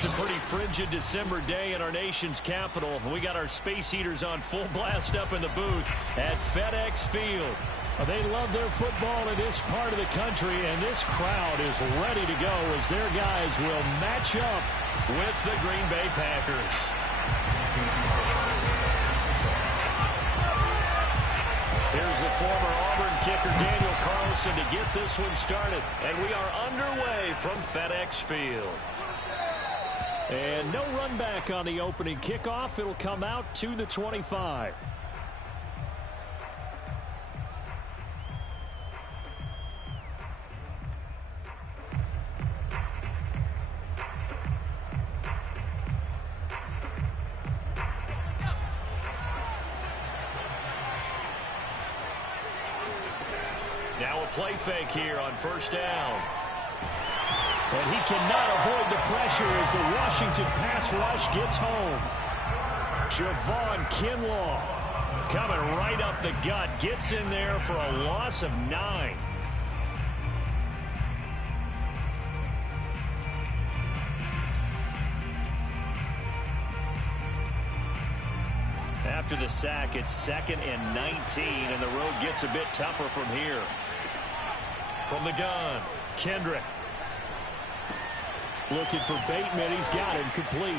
It's a pretty frigid December day in our nation's capital. We got our space heaters on full blast up in the booth at FedEx Field. They love their football in this part of the country, and this crowd is ready to go as their guys will match up with the Green Bay Packers. Here's the former Auburn kicker Daniel Carlson to get this one started. And we are underway from FedEx Field. And no run back on the opening kickoff. It'll come out to the 25. Now a play fake here on first down. And he cannot avoid the pressure as the Washington pass rush gets home. Javon Kinlaw coming right up the gut. Gets in there for a loss of 9. After the sack, it's 2nd and 19, and the road gets a bit tougher from here. From the gun, Kendrick. Looking for Bateman. He's got him complete.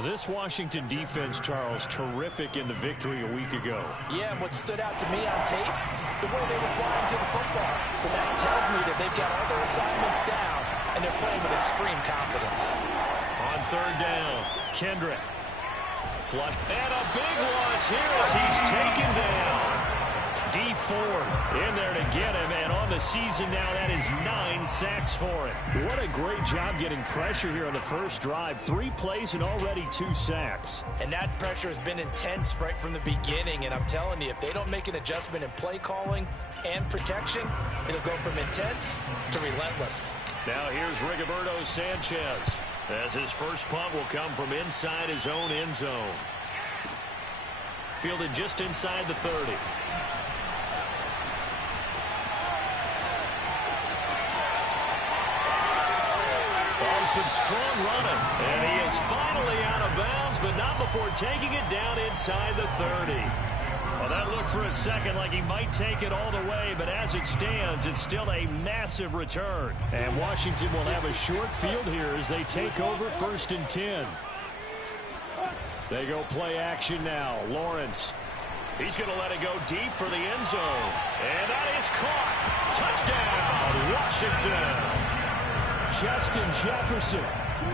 This Washington defense, Charles, terrific in the victory a week ago. Yeah, and what stood out to me on tape, the way they were flying to the football. So that tells me that they've got all their assignments down, and they're playing with extreme confidence. On third down, Kendrick. Flush. And a big loss here as he's taken down. D Ford in there to get him, and on the season now, that is 9 sacks for him. What a great job getting pressure here on the first drive. 3 plays and already 2 sacks. And that pressure has been intense right from the beginning, and I'm telling you, if they don't make an adjustment in play calling and protection, it'll go from intense to relentless. Now here's Rigoberto Sanchez, as his first punt will come from inside his own end zone. Fielded just inside the 30. Some strong running, and he is finally out of bounds, but not before taking it down inside the 30. Well, that looked for a second like he might take it all the way, but as it stands, it's still a massive return. And Washington will have a short field here as they take over 1st and 10. They go play action now. Lawrence. He's going to let it go deep for the end zone. And that is caught. Touchdown, Washington. Justin Jefferson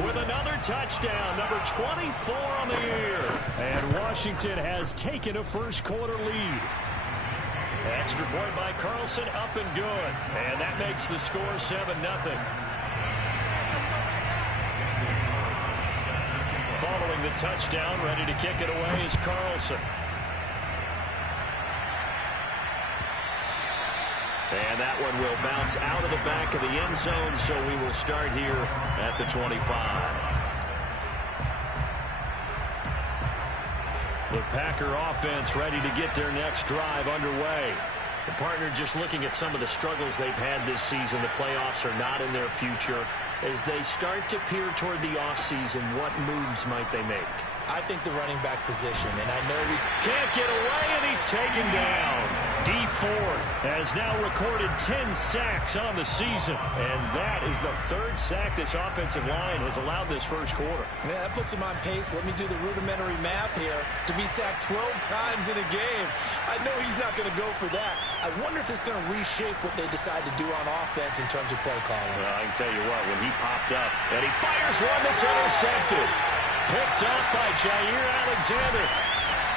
with another touchdown, number 24 on the year. And Washington has taken a first-quarter lead. Extra point by Carlson, up and good. And that makes the score 7-0. Following the touchdown, ready to kick it away is Carlson. And that one will bounce out of the back of the end zone, so we will start here at the 25. The Packer offense ready to get their next drive underway. The partner just looking at some of the struggles they've had this season. The playoffs are not in their future. As they start to peer toward the offseason, what moves might they make? I think the running back position, and I know we can't get away, and he's taken down. D Ford has now recorded 10 sacks on the season, and that is the 3rd sack this offensive line has allowed this first quarter. Yeah, that puts him on pace. Let me do the rudimentary math here. To be sacked 12 times in a game, I know he's not going to go for that. I wonder if it's going to reshape what they decide to do on offense in terms of play calling. Well, I can tell you what, when he popped up, and he fires one that's intercepted. Picked up by Jair Alexander.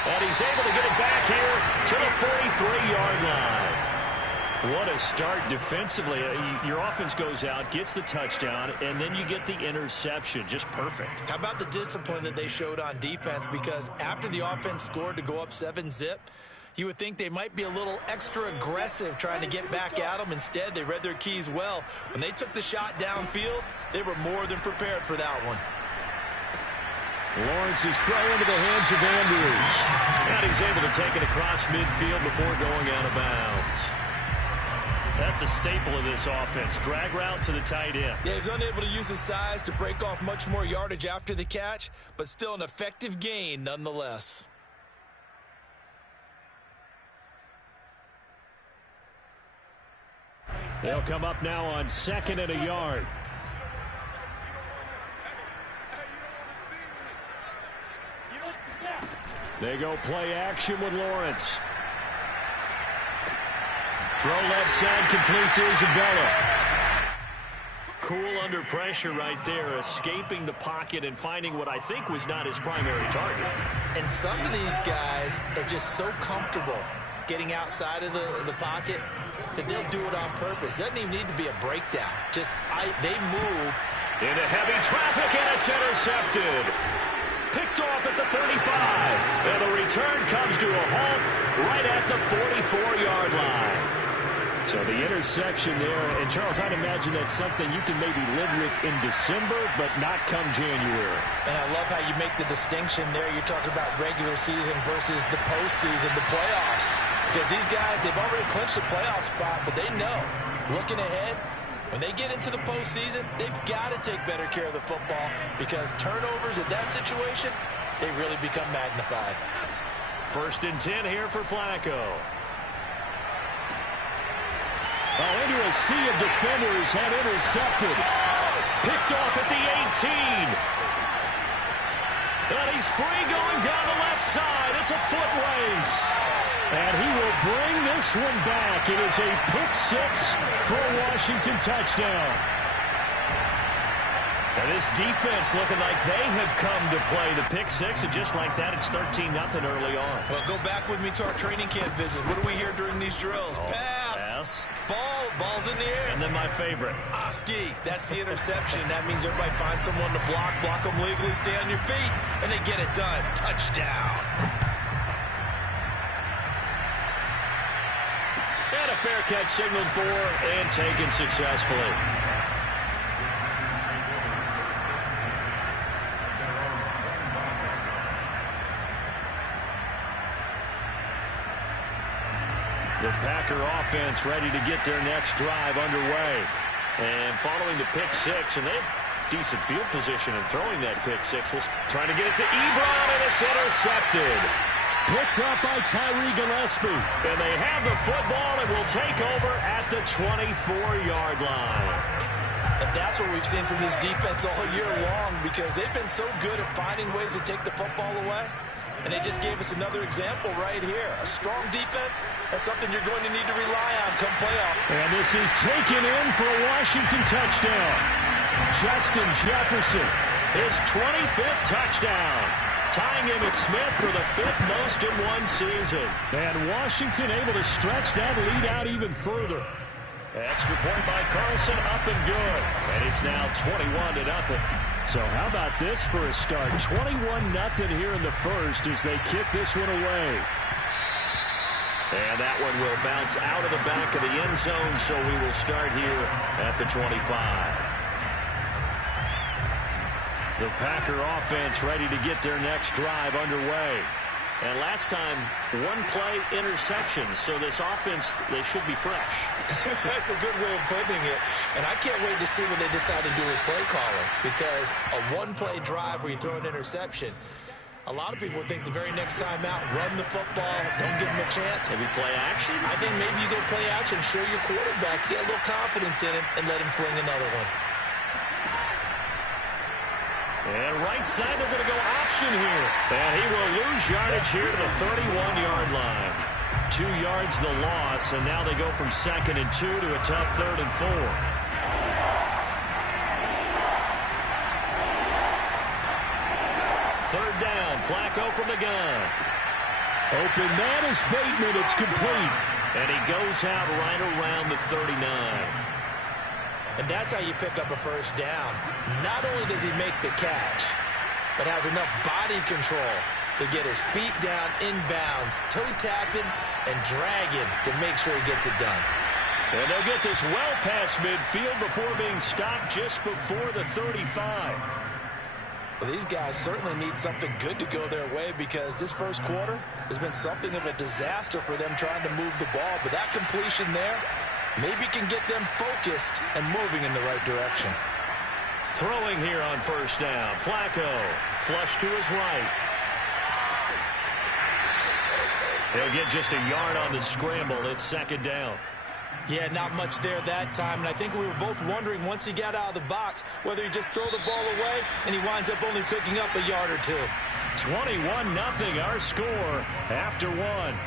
And he's able to get it back here to the 43-yard line. What a start defensively. Your offense goes out, gets the touchdown, and then you get the interception. Just perfect. How about the discipline that they showed on defense? Because after the offense scored to go up 7-zip, you would think they might be a little extra aggressive trying to get back at them. Instead, they read their keys well. When they took the shot downfield, they were more than prepared for that one. Lawrence's throw into the hands of Andrews. And he's able to take it across midfield before going out of bounds. That's a staple of this offense. Drag route to the tight end. Yeah, he's unable to use his size to break off much more yardage after the catch, but still an effective gain nonetheless. They'll come up now on 2nd and a yard. They go play action with Lawrence. Throw left side, complete to Isabella. Cool under pressure right there, escaping the pocket and finding what I think was not his primary target. And some of these guys are just so comfortable getting outside of the pocket that they'll do it on purpose. It doesn't even need to be a breakdown. They move. Into heavy traffic, and it's intercepted. Picked off at the 35. And the return comes to a halt right at the 44-yard line. So the interception there, and Charles, I'd imagine that's something you can maybe live with in December, but not come January. And I love how you make the distinction there. You're talking about regular season versus the postseason, the playoffs. Because these guys, they've already clinched a playoff spot, but they know, looking ahead, when they get into the postseason, they've got to take better care of the football because turnovers in that situation, they really become magnified. 1st and 10 here for Flacco. Into a sea of defenders and intercepted. Picked off at the 18. And he's free going down the left side. It's a foot race. And he will bring this one back. It is a pick-6 for a Washington touchdown. And this defense looking like they have come to play the pick-6, and just like that, it's 13-0 early on. Well, go back with me to our training camp visit. What do we hear during these drills? Pass. Ball's in the air. And then my favorite. Ski. That's the interception. That means everybody finds someone to block them legally, stay on your feet, and they get it done. Touchdown. And a fair catch signaled for and taken successfully. The Packer offense ready to get their next drive underway. And following the pick-6, and they have decent field position in throwing that pick-6. Was trying to get it to Ebron, and it's intercepted. Picked up by Tyree Gillespie. And they have the football and will take over at the 24-yard line. And that's what we've seen from this defense all year long because they've been so good at finding ways to take the football away. And they just gave us another example right here. A strong defense, that's something you're going to need to rely on come playoff. And this is taken in for a Washington touchdown. Justin Jefferson, his 25th touchdown. Tying Emmitt Smith for the 5th most in one season. And Washington able to stretch that lead out even further. Extra point by Carlson, up and good. And it's now 21-0. So how about this for a start? 21-0 here in the first as they kick this one away. And that one will bounce out of the back of the end zone, so we will start here at the 25. The Packer offense ready to get their next drive underway. And last time, one play interception. So this offense, they should be fresh. That's a good way of putting it. And I can't wait to see what they decide to do with play calling. Because a one-play drive where you throw an interception, a lot of people would think the very next time out, run the football, don't give them a chance. Maybe play action? I think maybe you go play action, show your quarterback, get a little confidence in him, and let him fling another one. And right side, they're going to go option here. And he will lose yardage here to the 31-yard line. 2 yards the loss, and now they go from 2nd and 2 to a tough 3rd and 4. Third down, Flacco from the gun. Open man is Bateman, it's complete. And he goes out right around the 39. And that's how you pick up a first down. Not only does he make the catch, but has enough body control to get his feet down inbounds, toe tapping and dragging to make sure he gets it done. And they'll get this well past midfield before being stopped just before the 35. Well, these guys certainly need something good to go their way because this first quarter has been something of a disaster for them trying to move the ball. But that completion there, Maybe can get them focused and moving in the right direction. Throwing here on first down. Flacco, flush to his right. He'll get just a yard on the scramble. It's second down. Yeah, not much there that time, and I think we were both wondering once he got out of the box whether he just throw the ball away and he winds up only picking up a yard or two. 21-0 our score after one.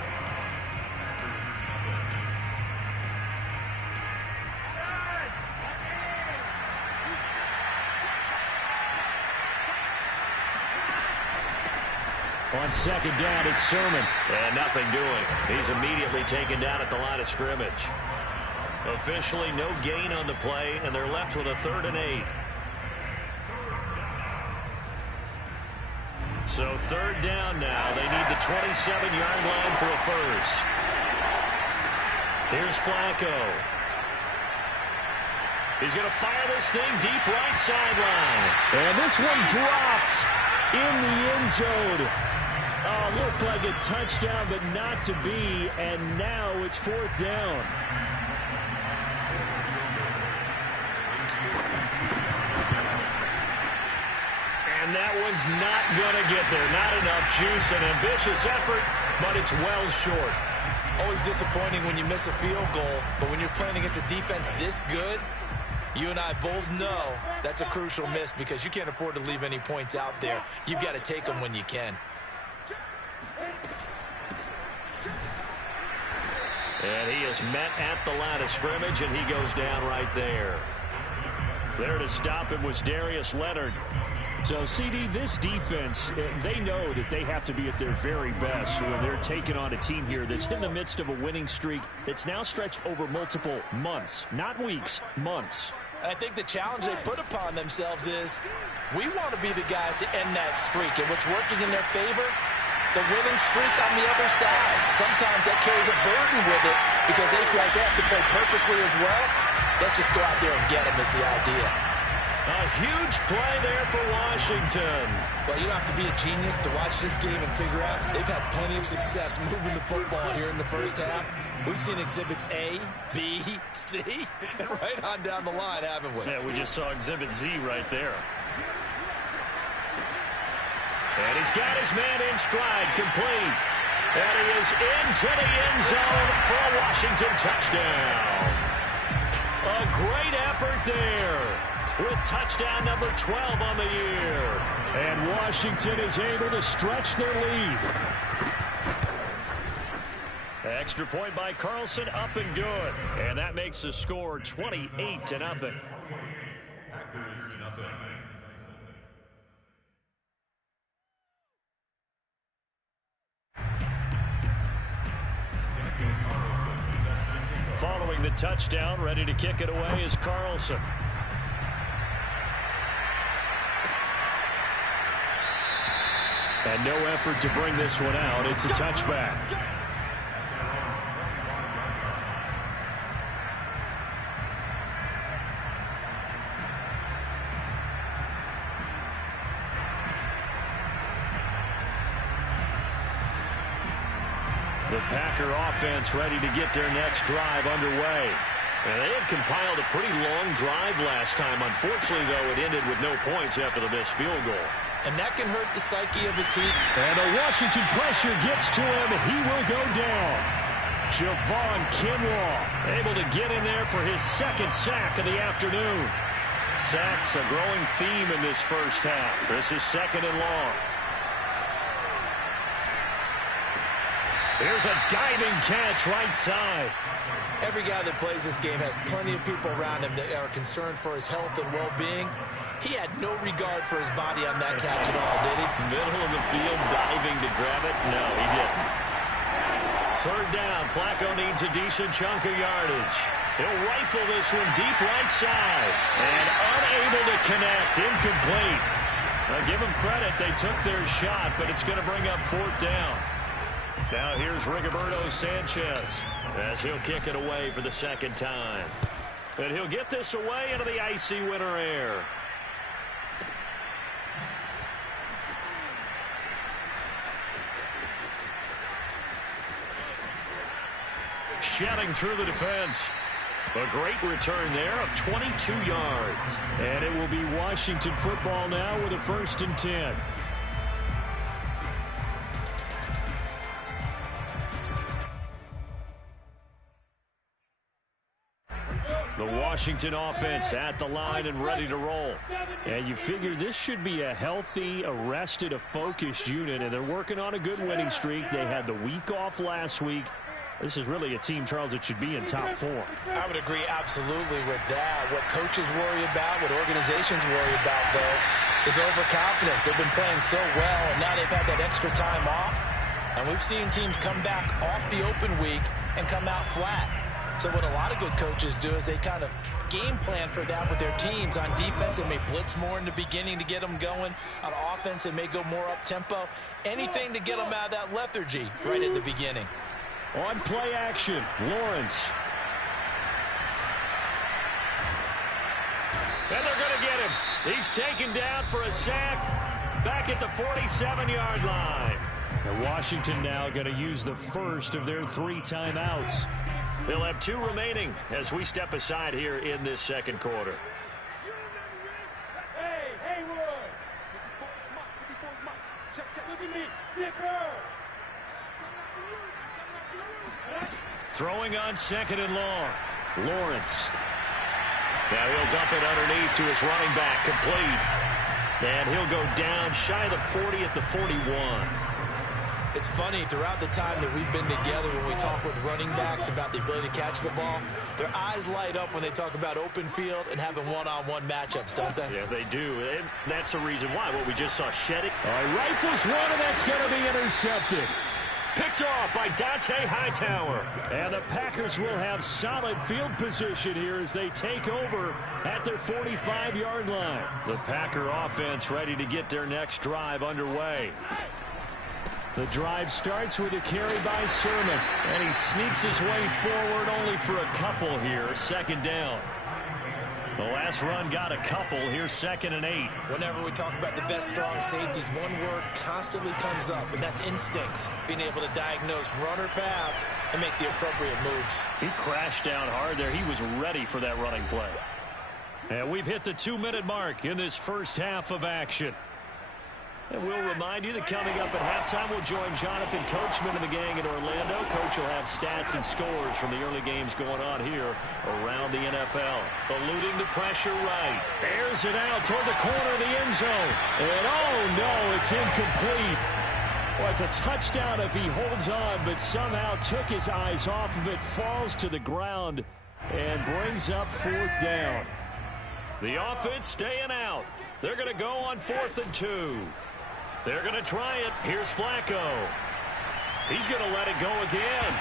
On second down, it's Sermon. And nothing doing. He's immediately taken down at the line of scrimmage. Officially, no gain on the play, and they're left with a 3rd and 8. So 3rd down now. They need the 27-yard line for a first. Here's Flacco. He's going to fire this thing deep right sideline. And this one dropped in the end zone. Oh, looked like a touchdown, but not to be. And now it's 4th down. And that one's not going to get there. Not enough juice. An ambitious effort, but it's well short. Always disappointing when you miss a field goal, but when you're playing against a defense this good, you and I both know that's a crucial miss because you can't afford to leave any points out there. You've got to take them when you can. And he is met at the line of scrimmage, and he goes down right there. There to stop him was Darius Leonard. So, CD, this defense, they know that they have to be at their very best when they're taking on a team here that's in the midst of a winning streak that's now stretched over multiple months, not weeks, months. I think the challenge they put upon themselves is we want to be the guys to end that streak, and what's working in their favor, the winning streak on the other side. Sometimes that carries a burden with it because they feel like they have to play perfectly as well. Let's just go out there and get them is the idea. A huge play there for Washington. Well, you don't have to be a genius to watch this game and figure out they've had plenty of success moving the football here in the first half. We've seen exhibits A, B, C, and right on down the line, haven't we? Yeah, we just saw exhibit Z right there. And he's got his man in stride, complete. And he is into the end zone for a Washington touchdown. A great effort there, with touchdown number 12 on the year. And Washington is able to stretch their lead. Extra point by Carlson, up and good. And that makes the score 28-0. Following the touchdown, ready to kick it away is Carlson. And no effort to bring this one out. It's a touchback. The Packer offense ready to get their next drive underway. And they had compiled a pretty long drive last time. Unfortunately, though, it ended with no points after the missed field goal. And that can hurt the psyche of the team. And the Washington pressure gets to him. He will go down. Javon Kinlaw able to get in there for his second sack of the afternoon. Sacks a growing theme in this first half. This is 2nd and long. Here's a diving catch right side. Every guy that plays this game has plenty of people around him that are concerned for his health and well-being. He had no regard for his body on that catch at all, did he? Middle of the field, diving to grab it. No, he didn't. 3rd down. Flacco needs a decent chunk of yardage. He'll rifle this one deep right side. And unable to connect. Incomplete. Now, give them credit. They took their shot, but it's going to bring up 4th down. Now here's Rigoberto Sanchez as he'll kick it away for the second time. And he'll get this away into the icy winter air. Shedding through the defense. A great return there of 22 yards. And it will be Washington football now with a 1st and 10. The Washington offense at the line and ready to roll. And you figure this should be a healthy, a rested, a focused unit, and they're working on a good winning streak. They had the week off last week. This is really a team, Charles, that should be in top 4. I would agree absolutely with that. What coaches worry about, what organizations worry about, though, is overconfidence. They've been playing so well, and now they've had that extra time off. And we've seen teams come back off the open week and come out flat. So what a lot of good coaches do is they kind of game plan for that with their teams. On defense, they may blitz more in the beginning to get them going. On offense, they may go more up-tempo. Anything to get them out of that lethargy right at the beginning. On play action, Lawrence. And they're going to get him. He's taken down for a sack back at the 47-yard line. And Washington now going to use the first of their 3 timeouts. They'll have 2 remaining as we step aside here in this second quarter. Throwing on 2nd and long. Lawrence. Now he'll dump it underneath to his running back, complete. And he'll go down shy of the 40 at the 41. It's funny, throughout the time that we've been together, when we talk with running backs about the ability to catch the ball, their eyes light up when they talk about open field and having one-on-one matchups, don't they? Yeah, they do. And that's the reason why. What we just saw, shedding. Rifles one, and that's going to be intercepted. Picked off by Dante Hightower. And the Packers will have solid field position here as they take over at their 45-yard line. The Packer offense ready to get their next drive underway. The drive starts with a carry by Sermon, and he sneaks his way forward only for a couple here. 2nd down. The last run got a couple. Here's 2nd and 8. Whenever we talk about the best strong safeties, one word constantly comes up, and that's instincts. Being able to diagnose run or pass and make the appropriate moves. He crashed down hard there. He was ready for that running play. And we've hit the 2-minute mark in this first half of action. And we'll remind you that coming up at halftime, we'll join Jonathan Coachman and the gang in Orlando. Coach will have stats and scores from the early games going on here around the NFL. Eluding the pressure right. Airs it out toward the corner of the end zone. And oh no, it's incomplete. Well, it's a touchdown if he holds on, but somehow took his eyes off of it, falls to the ground, and brings up 4th down. The offense staying out. They're going to go on 4th and 2. They're going to try it. Here's Flacco. He's going to let it go again.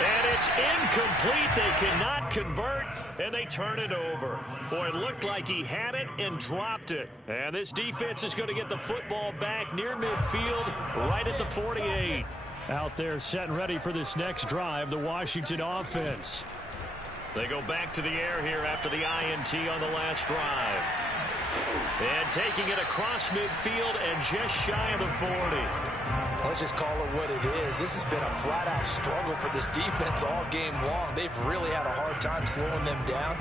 And it's incomplete. They cannot convert, and they turn it over. Boy, it looked like he had it and dropped it. And this defense is going to get the football back near midfield, right at the 48. Out there set and ready for this next drive, the Washington offense. They go back to the air here after the INT on the last drive. And taking it across midfield and just shy of the 40. Let's just call it what it is. This has been a flat-out struggle for this defense all game long. They've really had a hard time slowing them down.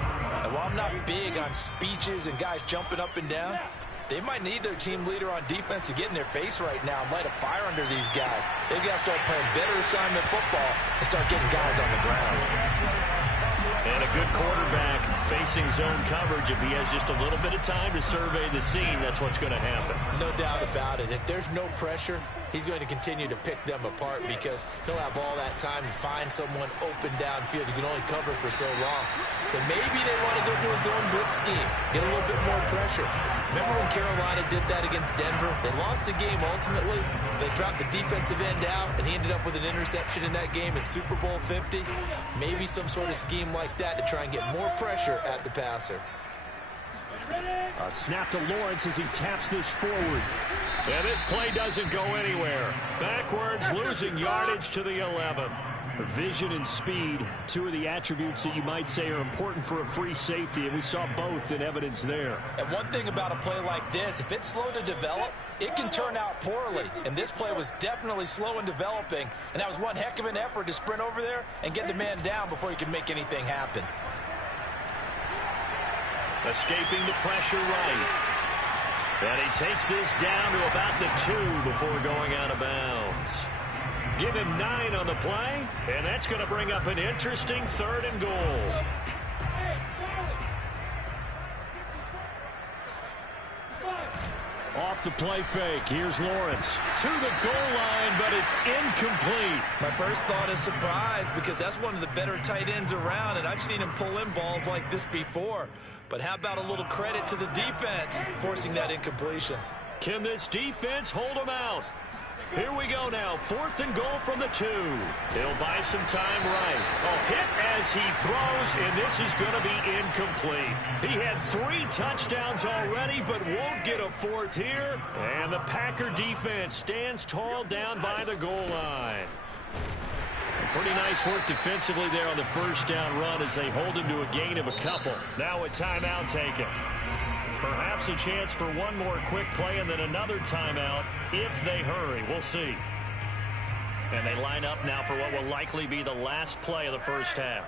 And while I'm not big on speeches and guys jumping up and down, they might need their team leader on defense to get in their face right now and light a fire under these guys. They've got to start playing better assignment football and start getting guys on the ground. And a good quarterback facing zone coverage. If he has just a little bit of time to survey the scene, that's what's going to happen. No doubt about it. If there's no pressure, he's going to continue to pick them apart because he'll have all that time to find someone open downfield. He can only cover for so long. So maybe they want to go to a zone blitz scheme, get a little bit more pressure. Remember when Carolina did that against Denver? They lost the game ultimately. They dropped the defensive end out, and he ended up with an interception in that game in Super Bowl 50. Maybe some sort of scheme like that to try and get more pressure at the passer. A snap to Lawrence as he taps this forward. And this play doesn't go anywhere. Backwards, losing yardage to the 11. Vision and speed, two of the attributes that you might say are important for a free safety, and we saw both in evidence there. And one thing about a play like this, if it's slow to develop, it can turn out poorly. And this play was definitely slow in developing, and that was one heck of an effort to sprint over there and get the man down before he can make anything happen. Escaping the pressure right. And he takes this down to about the 2 before going out of bounds. Give him 9 on the play, and that's going to bring up an interesting 3rd and goal. Off the play fake, here's Lawrence. To the goal line, but it's incomplete. My first thought is surprise, because that's one of the better tight ends around, and I've seen him pull in balls like this before. But how about a little credit to the defense forcing that incompletion? Can this defense hold him out? Here we go now, 4th and goal from the 2. He'll buy some time right. Hit as he throws, and this is going to be incomplete. He had 3 touchdowns already, but won't get a 4th here. And the Packer defense stands tall down by the goal line. Pretty nice work defensively there on the first down run as they hold him to a gain of a couple. Now a timeout taken. Perhaps a chance for one more quick play and then another timeout if they hurry. We'll see. And they line up now for what will likely be the last play of the first half.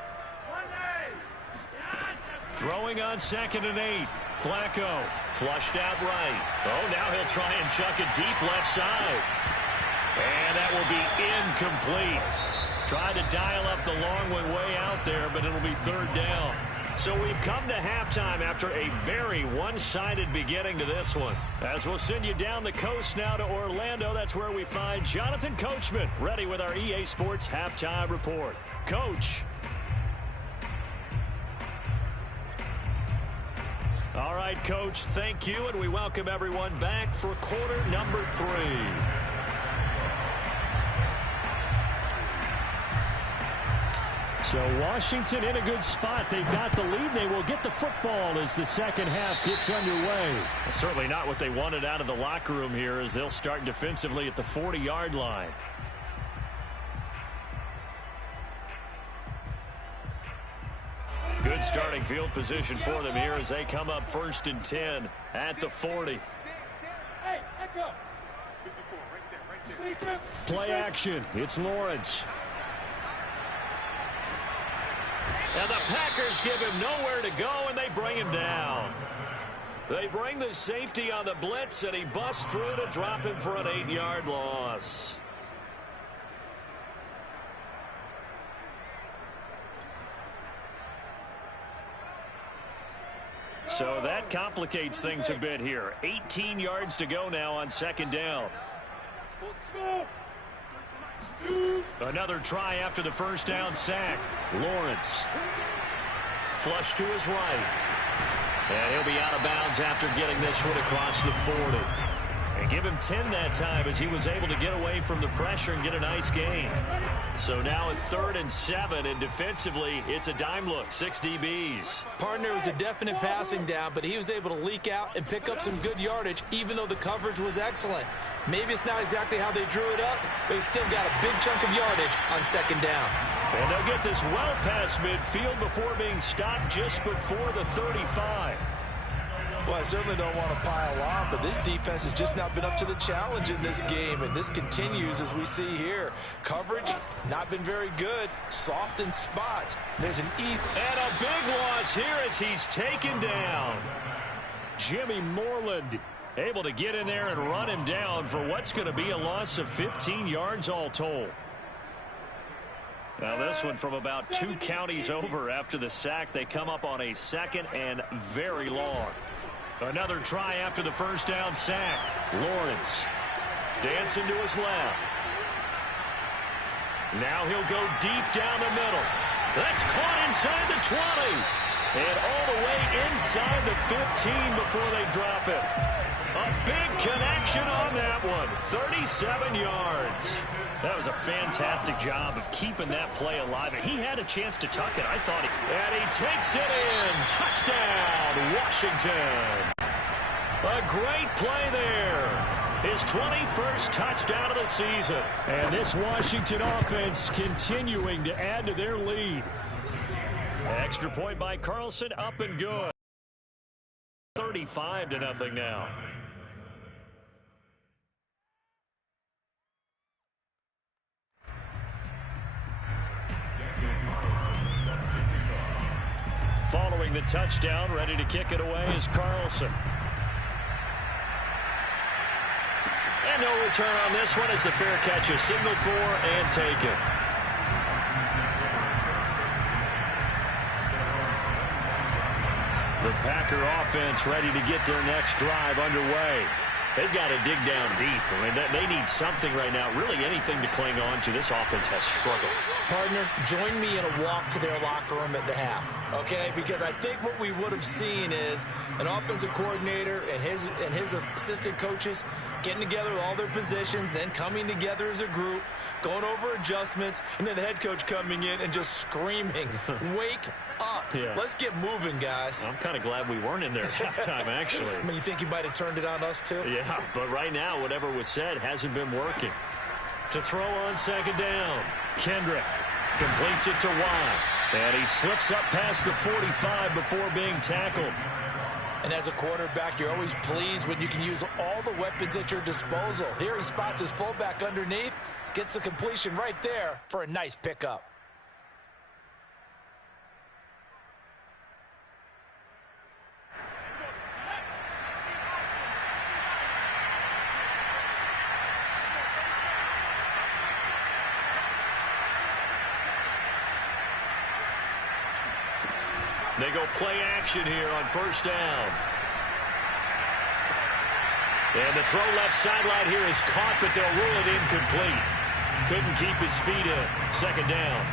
Throwing on 2nd and 8. Flacco flushed out right. Now he'll try and chuck it deep left side. And that will be incomplete. Tried to dial up the long one way out there, but it'll be 3rd down. So we've come to halftime after a very one-sided beginning to this one. As we'll send you down the coast now to Orlando, that's where we find Jonathan Coachman ready with our EA Sports Halftime Report. Coach. All right, Coach, thank you, and we welcome everyone back for quarter number 3. So Washington in a good spot. They've got the lead. They will get the football as the second half gets underway. Certainly not what they wanted out of the locker room here as they'll start defensively at the 40-yard line. Good starting field position for them here as they come up 1st and 10 at the 40. Play action. It's Lawrence. And the Packers give him nowhere to go, and they bring him down. They bring the safety on the blitz, and he busts through to drop him for an 8-yard loss. So that complicates things a bit here. 18 yards to go now on 2nd down. Another try after the first down sack. Lawrence. Flush to his right. And he'll be out of bounds after getting this one across the 40. And give him 10 that time as he was able to get away from the pressure and get a nice gain. So now at 3rd and 7, and defensively, it's a dime look, 6 DBs. Partner was a definite passing down, but he was able to leak out and pick up some good yardage, even though the coverage was excellent. Maybe it's not exactly how they drew it up, but he still got a big chunk of yardage on 2nd down. And they'll get this well past midfield before being stopped just before the 35. Well, I certainly don't want to pile on, but this defense has just not been up to the challenge in this game, and this continues as we see here. Coverage, not been very good. Soft in spots. There's an easy... And a big loss here as he's taken down. Jimmy Moreland able to get in there and run him down for what's going to be a loss of 15 yards all told. Now this one from about 2 counties over after the sack. They come up on a 2nd and very long. Another try after the first down sack. Lawrence dancing to his left. Now he'll go deep down the middle. That's caught inside the 20. And all the way inside the 15 before they drop it. A big connection on that one. 37 yards. That was a fantastic job of keeping that play alive. He had a chance to tuck it. I thought and he takes it in. Touchdown, Washington. A great play there. His 21st touchdown of the season. And this Washington offense continuing to add to their lead. Extra point by Carlson, up and good. 35-0 now. Following the touchdown, ready to kick it away is Carlson. And no return on this one as the fair catch is signaled for and taken. The Packer offense ready to get their next drive underway. They've got to dig down deep. I mean, they need something right now, really anything to cling on to. This offense has struggled. Partner, join me in a walk to their locker room at the half, okay? Because I think what we would have seen is an offensive coordinator and his assistant coaches getting together with all their positions, then coming together as a group, going over adjustments, and then the head coach coming in and just screaming, wake up. Yeah. Let's get moving, guys. I'm kind of glad we weren't in there at halftime, actually. I mean, you think you might have turned it on us, too? Yeah, but right now, whatever was said hasn't been working. To throw on second down, Kendrick completes it to Watt. And he slips up past the 45 before being tackled. And as a quarterback, you're always pleased when you can use all the weapons at your disposal. Here he spots his fullback underneath, gets the completion right there for a nice pickup. They go play action here on first down. And the throw left sideline here is caught, but they'll rule it incomplete. Couldn't keep his feet in. Second down.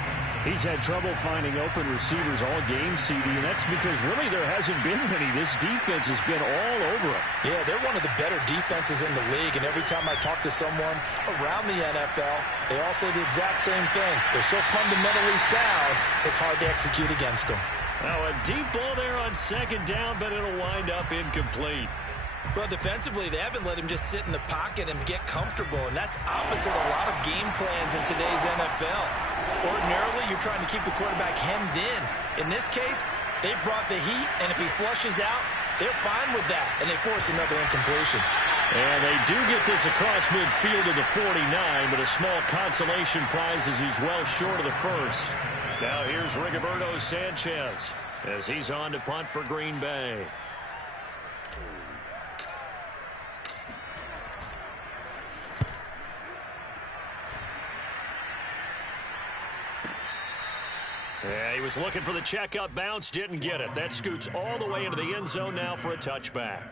He's had trouble finding open receivers all game, CD, and that's because really there hasn't been many. This defense has been all over him. Yeah, they're one of the better defenses in the league, and every time I talk to someone around the NFL, they all say the exact same thing. They're so fundamentally sound, it's hard to execute against them. Now a deep ball there on second down, but it'll wind up incomplete. Well, defensively, they haven't let him just sit in the pocket and get comfortable, and that's opposite a lot of game plans in today's NFL. Ordinarily, you're trying to keep the quarterback hemmed in. In this case, they've brought the heat, and if he flushes out, they're fine with that, and they force another incompletion. And they do get this across midfield to the 49, but a small consolation prize as he's well short of the first. Now here's Rigoberto Sanchez as he's on to punt for Green Bay. Yeah, he was looking for the checkup bounce, didn't get it. That scoots all the way into the end zone now for a touchback.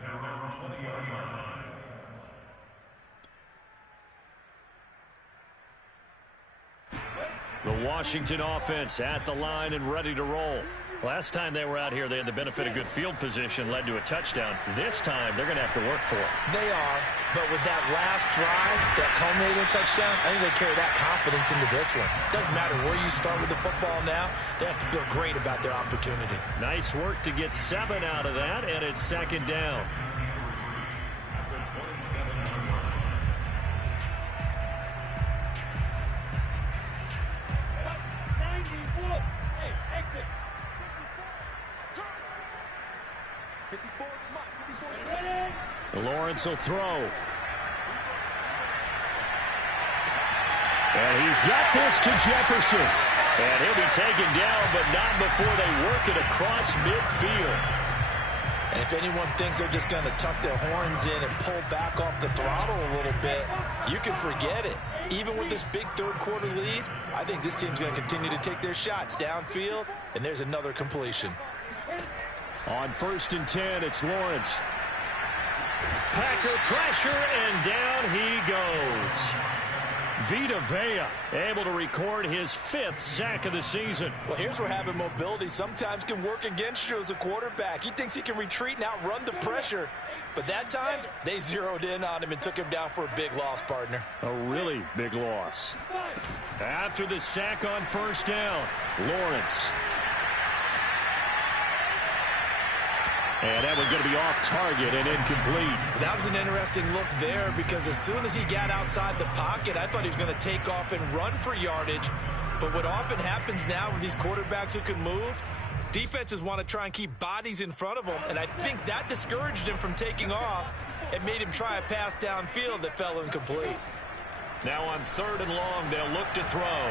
The Washington offense at the line and ready to roll. Last time they were out here, they had the benefit of good field position, led to a touchdown. This time, they're going to have to work for it. They are, but with that last drive that culminated in a touchdown, I think they carry that confidence into this one. Doesn't matter where you start with the football now, they have to feel great about their opportunity. Nice work to get 7 out of that, and it's second down. Lawrence will throw. And he's got this to Jefferson. And he'll be taken down, but not before they work it across midfield. And if anyone thinks they're just going to tuck their horns in and pull back off the throttle a little bit, you can forget it. Even with this big third-quarter lead, I think this team's going to continue to take their shots downfield, and there's another completion. On 1st and 10, it's Lawrence. Packer pressure, and down he goes. Vita Vea able to record his 5th sack of the season. Well, here's where having mobility sometimes can work against you as a quarterback. He thinks he can retreat and outrun the pressure. But that time, they zeroed in on him and took him down for a big loss, partner. A really big loss. After the sack on 1st down, Lawrence. And that one's going to be off target and incomplete. That was an interesting look there because as soon as he got outside the pocket, I thought he was going to take off and run for yardage. But what often happens now with these quarterbacks who can move, defenses want to try and keep bodies in front of them, and I think that discouraged him from taking off and made him try a pass downfield that fell incomplete. Now on 3rd and long, they'll look to throw.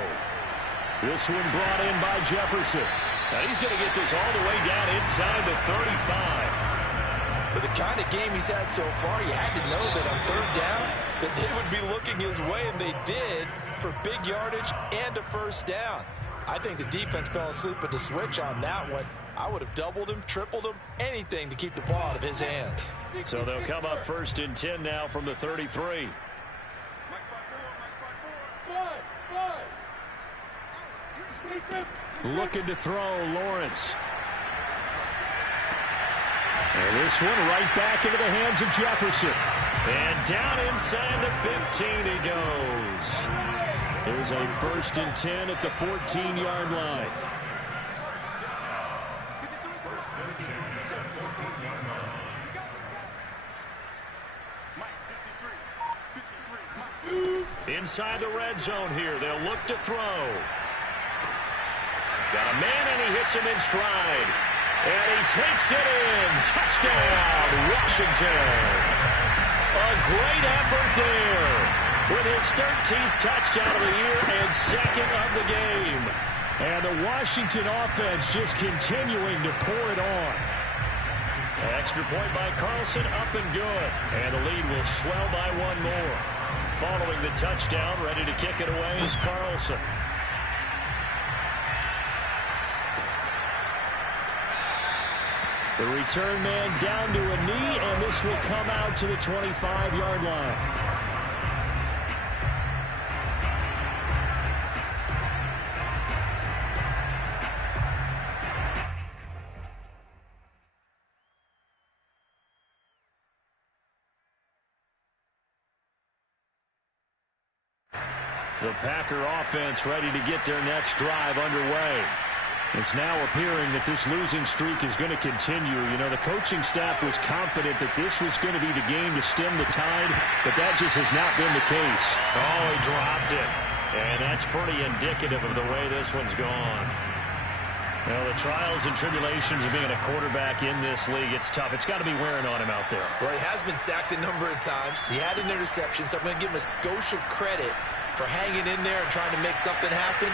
This one brought in by Jefferson. Now he's going to get this all the way down inside the 35. With the kind of game he's had so far, you had to know that on 3rd down that they would be looking his way, and they did, for big yardage and a first down. I think the defense fell asleep at the switch on that one. I would have doubled him, tripled him, anything to keep the ball out of his hands. So they'll come up 1st and 10 now from the 33. Looking to throw, Lawrence. And this one right back into the hands of Jefferson. And down inside the 15 he goes. There's a 1st and 10 at the 14-yard line. Inside the red zone here. They'll look to throw. Got a man, and he hits him in stride. And he takes it in. Touchdown, Washington. A great effort there. With his 13th touchdown of the year and 2nd of the game. And the Washington offense just continuing to pour it on. Extra point by Carlson, up and good. And the lead will swell by one more. Following the touchdown, ready to kick it away is Carlson. The return man down to a knee, and this will come out to the 25-yard line. The Packer offense ready to get their next drive underway. It's now appearing that this losing streak is going to continue. You know, the coaching staff was confident that this was going to be the game to stem the tide, but that just has not been the case. Oh, he dropped it. And that's pretty indicative of the way this one's gone. Well, the trials and tribulations of being a quarterback in this league, it's tough. It's got to be wearing on him out there. Well, he has been sacked a number of times. He had an interception, so I'm going to give him a skosh of credit for hanging in there and trying to make something happen,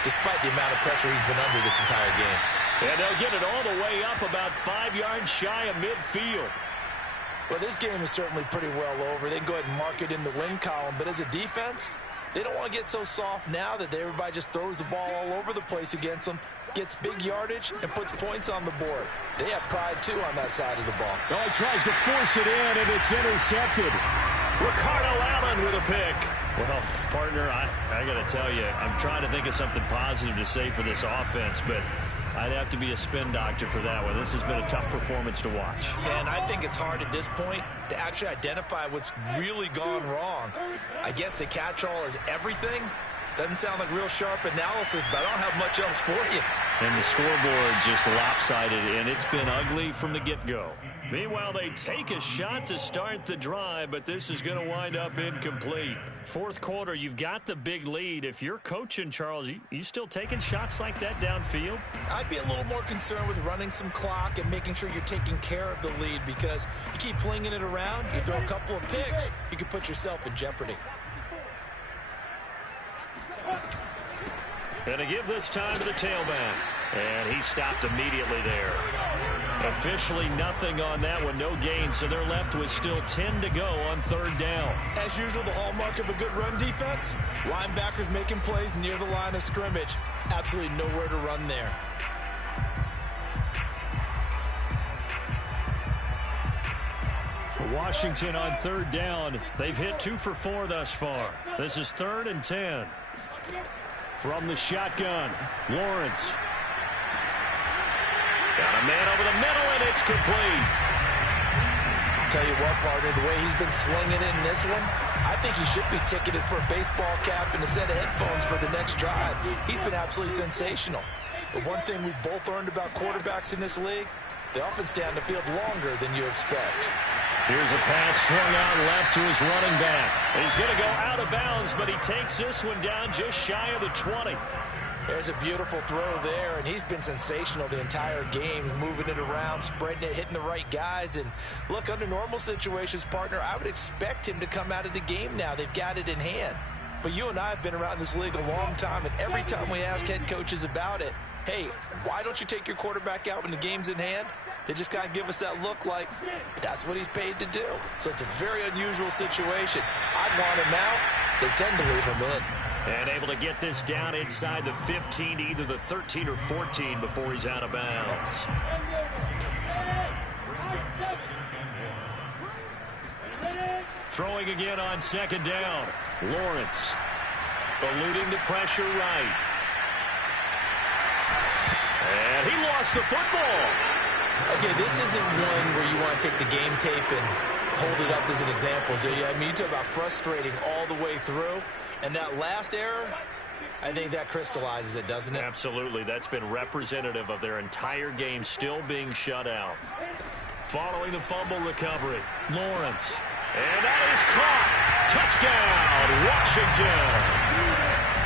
despite the amount of pressure he's been under this entire game. And they'll get it all the way up about 5 yards shy of midfield. Well, this game is certainly pretty well over. They can go ahead and mark it in the win column, but as a defense, they don't want to get so soft now that everybody just throws the ball all over the place against them, gets big yardage, and puts points on the board. They have pride, too, on that side of the ball. Oh, he tries to force it in, and it's intercepted. Ricardo Allen with a pick. Well, partner, I got to tell you, I'm trying to think of something positive to say for this offense, but I'd have to be a spin doctor for that one. This has been a tough performance to watch. Yeah, and I think it's hard at this point to actually identify what's really gone wrong. I guess the catch-all is everything. Doesn't sound like real sharp analysis, but I don't have much else for you. And the scoreboard just lopsided, and it's been ugly from the get-go. Meanwhile, they take a shot to start the drive, but this is going to wind up incomplete. Fourth quarter, you've got the big lead. If you're coaching, Charles, you still taking shots like that downfield? I'd be a little more concerned with running some clock and making sure you're taking care of the lead, because you keep flinging it around, you throw a couple of picks, you could put yourself in jeopardy. Going to give this time to the tailback. And he stopped immediately there. Officially nothing on that one, no gain, so they're left with still 10 to go on third down. As usual, the hallmark of a good run defense, linebackers making plays near the line of scrimmage. Absolutely nowhere to run there. Washington on third down. They've hit 2 for 4 thus far. This is 3rd and 10. From the shotgun, Lawrence. Got a man over the middle, and it's complete. Tell you what, partner, the way he's been slinging in this one, I think he should be ticketed for a baseball cap and a set of headphones for the next drive. He's been absolutely sensational. But one thing we've both learned about quarterbacks in this league, they often stay on the field longer than you expect. Here's a pass swung out left to his running back. He's going to go out of bounds, but he takes this one down just shy of the 20. There's a beautiful throw there, and he's been sensational the entire game, moving it around, spreading it, hitting the right guys. And look, under normal situations, partner, I would expect him to come out of the game now. They've got it in hand. But you and I have been around this league a long time, and every time we ask head coaches about it, hey, why don't you take your quarterback out when the game's in hand? They just kind of give us that look like that's what he's paid to do. So it's a very unusual situation. I'd want him out. They tend to leave him in. And able to get this down inside the 15, either the 13 or 14 before he's out of bounds. Throwing again on second down. Lawrence eluding the pressure right. And he lost the football. Okay, this isn't one where you want to take the game tape and hold it up as an example, do you? I mean, you talk about frustrating all the way through. And that last error, I think that crystallizes it, doesn't it? Absolutely. That's been representative of their entire game still being shut out. Following the fumble recovery, Lawrence. And that is caught. Touchdown, Washington.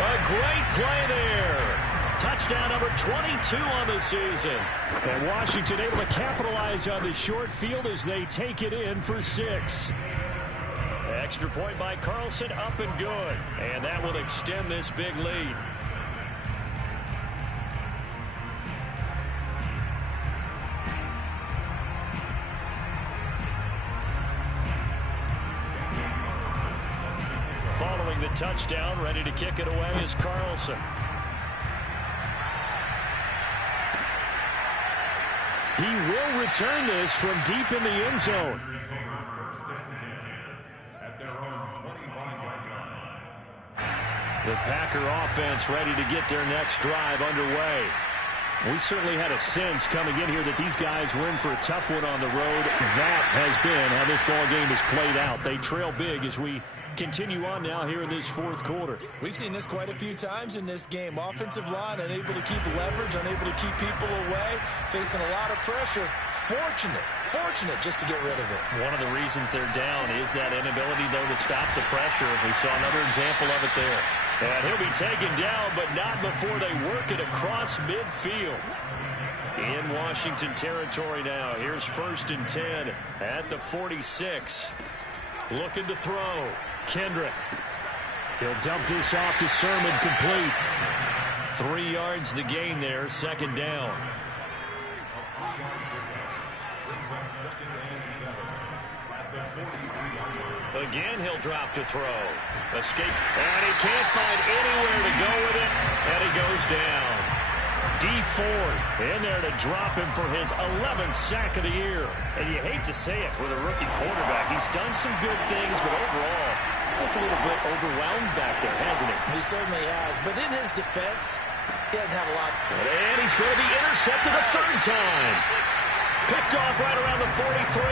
A great play there. Touchdown number 22 on the season. And Washington able to capitalize on the short field as they take it in for 6. Extra point by Carlson, up and good. And that will extend this big lead. Following the touchdown, ready to kick it away is Carlson. He will return this from deep in the end zone. The Packer offense ready to get their next drive underway. We certainly had a sense coming in here that these guys were in for a tough one on the road. That has been how this ball game has played out. They trail big as we continue on now here in this fourth quarter. We've seen this quite a few times in this game. Offensive line unable to keep leverage, unable to keep people away, facing a lot of pressure. Fortunate just to get rid of it. One of the reasons they're down is that inability, though, to stop the pressure. We saw another example of it there. And he'll be taken down, but not before they work it across midfield. In Washington territory now. Here's 1st and 10 at the 46. Looking to throw. Kendrick. He'll dump this off to Sermon, complete. 3 yards the gain there, 2nd down. Again, he'll drop to throw. Escape, and he can't find anywhere to go with it, and he goes down. D Ford in there to drop him for his 11th sack of the year. And you hate to say it with a rookie quarterback. He's done some good things, but overall, looked a little bit overwhelmed back there, hasn't he? He certainly has. But in his defense, he doesn't have a lot. And he's going to be intercepted a 3rd time. Picked off right around the 43.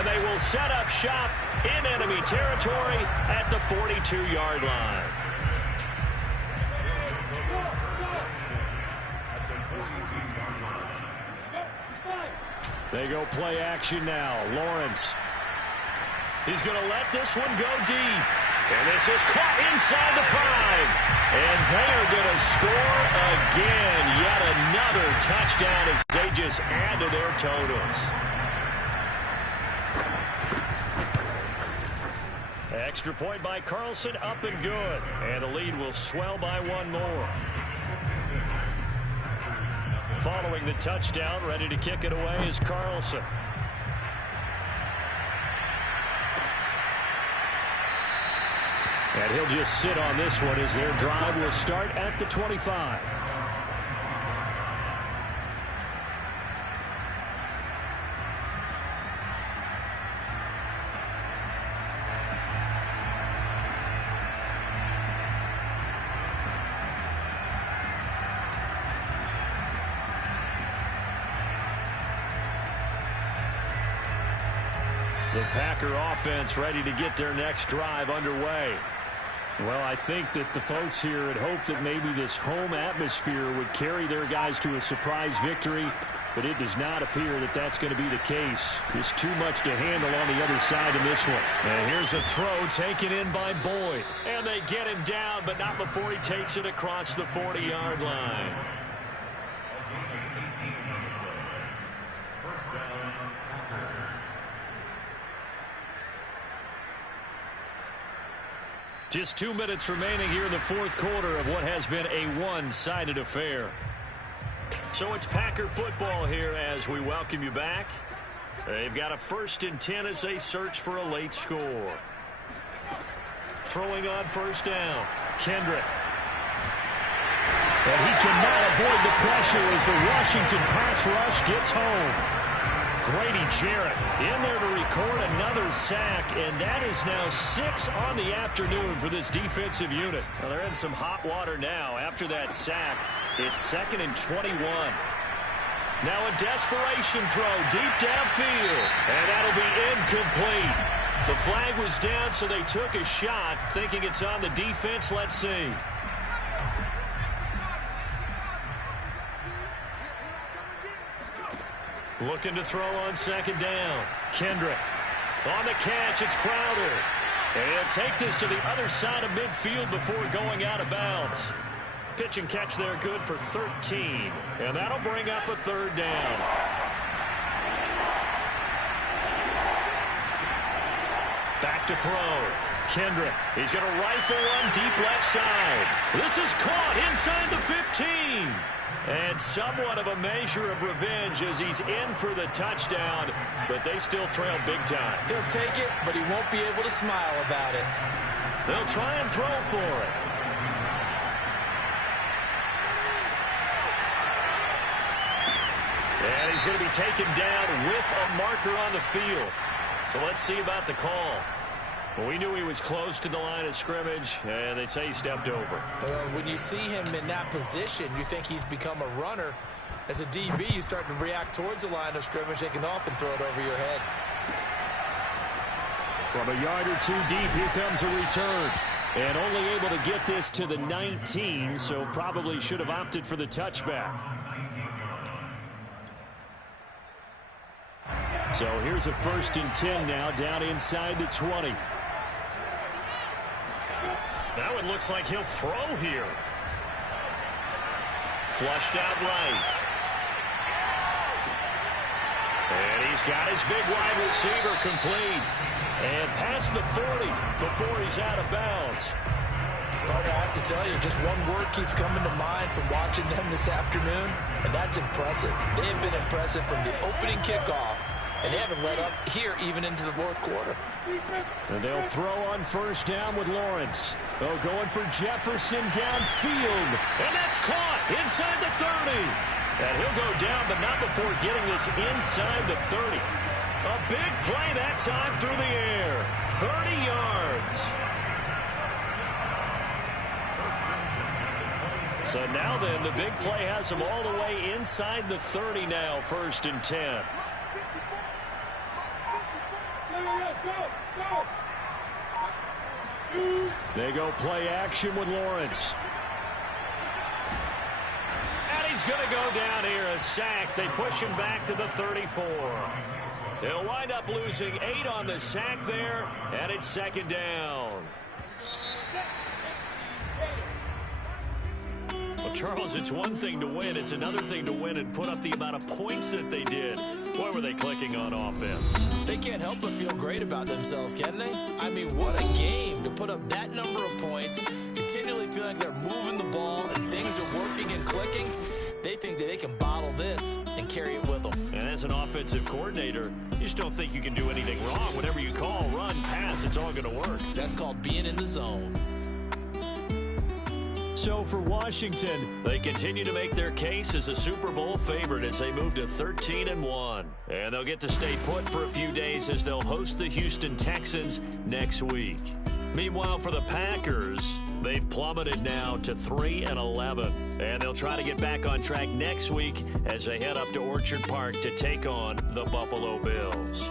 And they will set up shop in enemy territory at the 42-yard line. They go play action now. Lawrence. He's going to let this one go deep. And this is caught inside the 5. And they are going to score again. Yet another touchdown as they just add to their totals. Extra point by Carlson, up and good. And the lead will swell by 1 more. Following the touchdown, ready to kick it away is Carlson. And he'll just sit on this one as their drive will start at the 25. The Packer offense ready to get their next drive underway. Well, I think that the folks here had hoped that maybe this home atmosphere would carry their guys to a surprise victory. but it does not appear that that's going to be the case. Just too much to handle on the other side in this one. And here's a throw taken in by Boyd. And they get him down, but not before he takes it across the 40-yard line. First down, Packers. Just 2 minutes remaining here in the fourth quarter of what has been a one-sided affair. So it's Packer football here as we welcome you back. They've got a 1st and 10 as they search for a late score. Throwing on first down, Kendrick. And he cannot avoid the pressure as the Washington pass rush gets home. Grady Jarrett in there to record another sack, and that is now 6 on the afternoon for this defensive unit. Well, they're in some hot water now after that sack. It's 2nd and 21. Now a desperation throw deep downfield, and that'll be incomplete. The flag was down, so they took a shot, thinking it's on the defense. Let's see. Looking to throw on 2nd down. Kendrick on the catch. It's Crowder. And he'll take this to the other side of midfield before going out of bounds. Pitch and catch there good for 13. And that'll bring up a 3rd down. Back to throw. Kendrick. He's going to rifle one deep left side. This is caught inside the 15. And somewhat of a measure of revenge as he's in for the touchdown, but they still trail big time. He'll take it, but he won't be able to smile about it. They'll try and throw for it. And he's going to be taken down with a marker on the field. So let's see about the call. Well, we knew he was close to the line of scrimmage, and they say he stepped over. When you see him in that position, you think he's become a runner. As a DB, you start to react towards the line of scrimmage. They can often throw it over your head. From a yard or 2 deep, here comes a return. And only able to get this to the 19, so probably should have opted for the touchback. So here's a 1st and 10 now, down inside the 20. Now it looks like he'll throw here. Flushed out right. And he's got his big wide receiver complete. And past the 40 before he's out of bounds. Carter, I have to tell you, just one word keeps coming to mind from watching them this afternoon, and that's impressive. They have been impressive from the opening kickoff, and they haven't let up here even into the fourth quarter. And they'll throw on first down with Lawrence. Oh, going for Jefferson downfield. And that's caught inside the 30. And he'll go down, but not before getting this inside the 30. A big play that time through the air. 30 yards. So now then, the big play has them all the way inside the 30 now, 1st and 10. They go play action with Lawrence. And he's going to go down here, a sack. They push him back to the 34. They'll wind up losing 8 on the sack there, and it's 2nd down. Well, Charles, it's one thing to win. It's another thing to win and put up the amount of points that they did. Boy, were they clicking on offense. They can't help but feel great about themselves, can they? I mean, what a game to put up that number of points, continually feeling they're moving the ball and things are working and clicking. They think that they can bottle this and carry it with them. And as an offensive coordinator, you just don't think you can do anything wrong. Whatever you call, run, pass, it's all going to work. That's called being in the zone. So for Washington, they continue to make their case as a Super Bowl favorite as they move to 13-1. And they'll get to stay put for a few days as they'll host the Houston Texans next week. Meanwhile, for the Packers, they've plummeted now to 3-11. And they'll try to get back on track next week as they head up to Orchard Park to take on the Buffalo Bills.